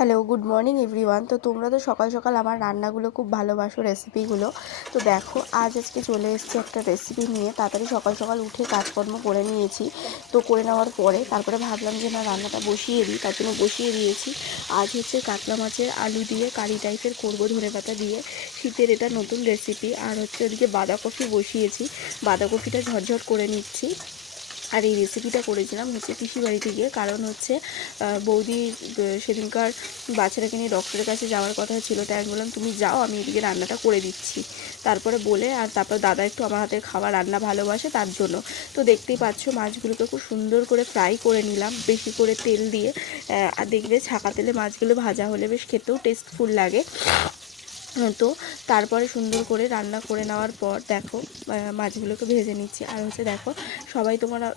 Hello, good morning everyone. তো তোমরা তো সকাল সকাল আমার রান্নাগুলো খুব ভালোবাসো, রেসিপিগুলো। তো দেখো, আজকে চলে এসেছি একটা রেসিপি নিয়ে। তাড়াতাড়ি সকাল সকাল উঠে কাজকর্ম করে নিয়েছি। তো করে নেওয়ার পরে তারপরে ভাবলাম যে না, রান্নাটা বসিয়ে দিই, তার জন্য বসিয়ে দিয়েছি। আজ হচ্ছে কাতলা মাছের আলু দিয়ে কারি টাইপের করবো, ধনেপাতা দিয়ে। শীতের এটা নতুন রেসিপি। আর হচ্ছে ওদিকে বাঁধাকপি বসিয়েছি, বাঁধাকপিটা ঝরঝর করে নিচ্ছি। আর এই রেসিপিটা করেছিলাম হচ্ছে পিসি বাড়িতে গিয়ে, কারণ হচ্ছে বৌদি সেদিনকার বাচ্চাটাকে নিয়ে ডক্টরের কাছে যাওয়ার কথা ছিল। তাই আমি বললাম তুমি যাও, আমি এদিকে রান্নাটা করে দিচ্ছি। তারপরে বলে, আর তারপর দাদা একটু আমার হাতের খাবার রান্না ভালোবাসে, তার জন্য। তো দেখতেই পাচ্ছ, মাছগুলোকে খুব সুন্দর করে ফ্রাই করে নিলাম, বেশি করে তেল দিয়ে। আর দেখবে ছাকা তেলে মাছগুলো ভাজা হলে বেশ খেতেও টেস্টফুল লাগে। তো তারপরে সুন্দর করে রান্না করে নেওয়ার পর দেখো, মাছগুলোকে ভেজে নিচ্ছি। আর হচ্ছে দেখো, সবাই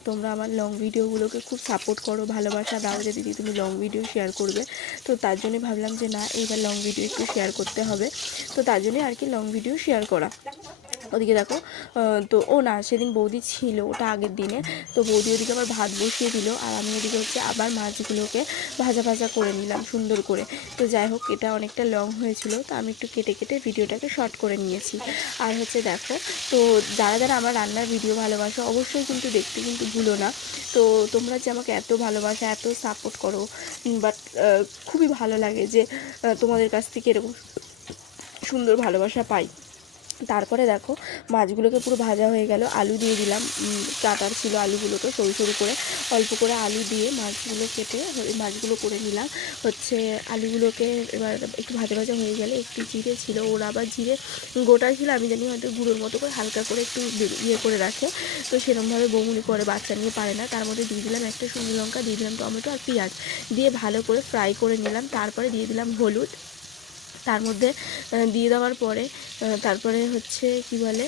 তোমরা আমার লং ভিডিওগুলোকে খুব সাপোর্ট করো, ভালোবাসা দাও যে দিদি তুমি লং ভিডিও শেয়ার করবে। তো তার জন্যে ভাবলাম যে না, এইবার লং ভিডিও একটু শেয়ার করতে হবে। তো তার জন্যে আর কি লং ভিডিও শেয়ার করা। ওদিকে দেখো, তো না, সেদিন বৌদি ছিল, ওটা আগের দিনে। তো বৌদি ওদিকে আবার ভাত বসিয়ে দিল, আর আমি ওদিকে হচ্ছে আবার মাছগুলোকে ভাজা ভাজা করে নিলাম সুন্দর করে। তো যাই হোক, এটা অনেকটা লং হয়েছিল, তো আমি একটু কেটে কেটে ভিডিওটাকে শর্ট করে নিয়েছি। আর হচ্ছে দেখো, তো যারা যারা আমার রান্নার ভিডিও ভালোবাসো অবশ্যই কিন্তু দেখতে কিন্তু ভুলো না। তো তোমরা যে আমাকে এত ভালোবাসা, এত সাপোর্ট করো, বাট খুবই ভালো লাগে যে তোমাদের কাছ থেকে এরকম সুন্দর ভালোবাসা পাই। তারপরে দেখো, মাছগুলোকে পুরো ভাজা হয়ে গেল, আলু দিয়ে দিলাম। কাটার ছিল আলুগুলোকে সরু সরু করে, অল্প করে আলু দিয়ে মাছগুলো কেটে মাছগুলো করে নিলাম। হচ্ছে আলুগুলোকে এবার একটু ভাজা ভাজা হয়ে গেলে, একটু জিরে ছিল, ওরা আবার জিরে গোটা ছিল, আমি জানি হয়তো গুঁড়োর মতো করে হালকা করে একটু ইয়ে করে রাখে। তো সেরকমভাবে বৌমুনি করে, বাচ্চা নিয়ে পারে না। তার মধ্যে দিয়ে দিলাম একটা শুকনো লঙ্কা, দিয়ে দিলাম টমেটো আর পেঁয়াজ, দিয়ে ভালো করে ফ্রাই করে নিলাম। তারপরে দিয়ে দিলাম হলুদ। তার মধ্যে দিয়ে দেওয়ার পরে তারপরে হচ্ছে কি বলে,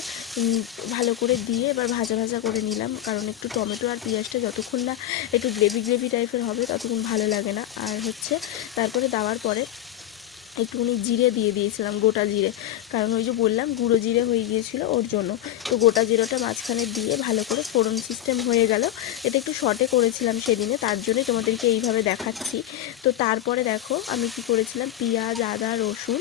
ভালো করে দিয়ে এবার ভাজা ভাজা করে নিলাম, কারণ একটু টমেটো আর পেঁয়াজটা যতক্ষণ না একটু গ্রেভি গ্রেভি টাইপের হবে ততক্ষণ ভালো লাগে না। আর হচ্ছে তারপরে দেওয়ার পরে একটুখানি জিরে দিয়ে দিয়েছিলাম, গোটা জিরে, কারণ ওই যে বললাম গুঁড়ো জিরে হয়ে গিয়েছিলো ওর জন্য। তো গোটা জিরেটা মাঝখানে দিয়ে ভালো করে ফোড়ন সিস্টেম হয়ে গেল। এটা একটু শর্টে করেছিলাম সেদিনে, তার জন্যই তোমাদেরকে এইভাবে দেখাচ্ছি। তো তারপরে দেখো আমি কি করেছিলাম, পেঁয়াজ, আদা, রসুন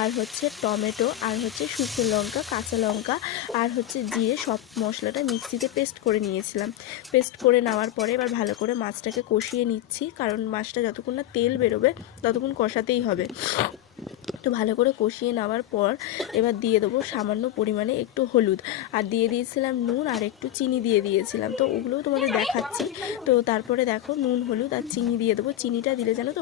আর হচ্ছে টমেটো আর হচ্ছে শুকনো লঙ্কা, কাঁচা লঙ্কা আর হচ্ছে জিরে, সব মশলাটা মিক্সিতে পেস্ট করে নিয়েছিলাম। পেস্ট করে নেওয়ার পরে এবার ভালো করে মাছটাকে কষিয়ে নিচ্ছি, কারণ মাছটা যতক্ষণ না তেল বেরোবে ততক্ষণ কষাতেই হবে। তো ভালো করে কষিয়ে নেওয়ার পর এবার দিয়ে দেবো সামান্য পরিমাণে একটু হলুদ, আর দিয়ে দিয়েছিলাম নুন, আর একটু চিনি দিয়ে দিয়েছিলাম। তো ওগুলোও তোমাদের দেখাচ্ছি। তো তারপরে দেখো, নুন, হলুদ আর চিনি দিয়ে দেবো। চিনিটা দিলে যেন তো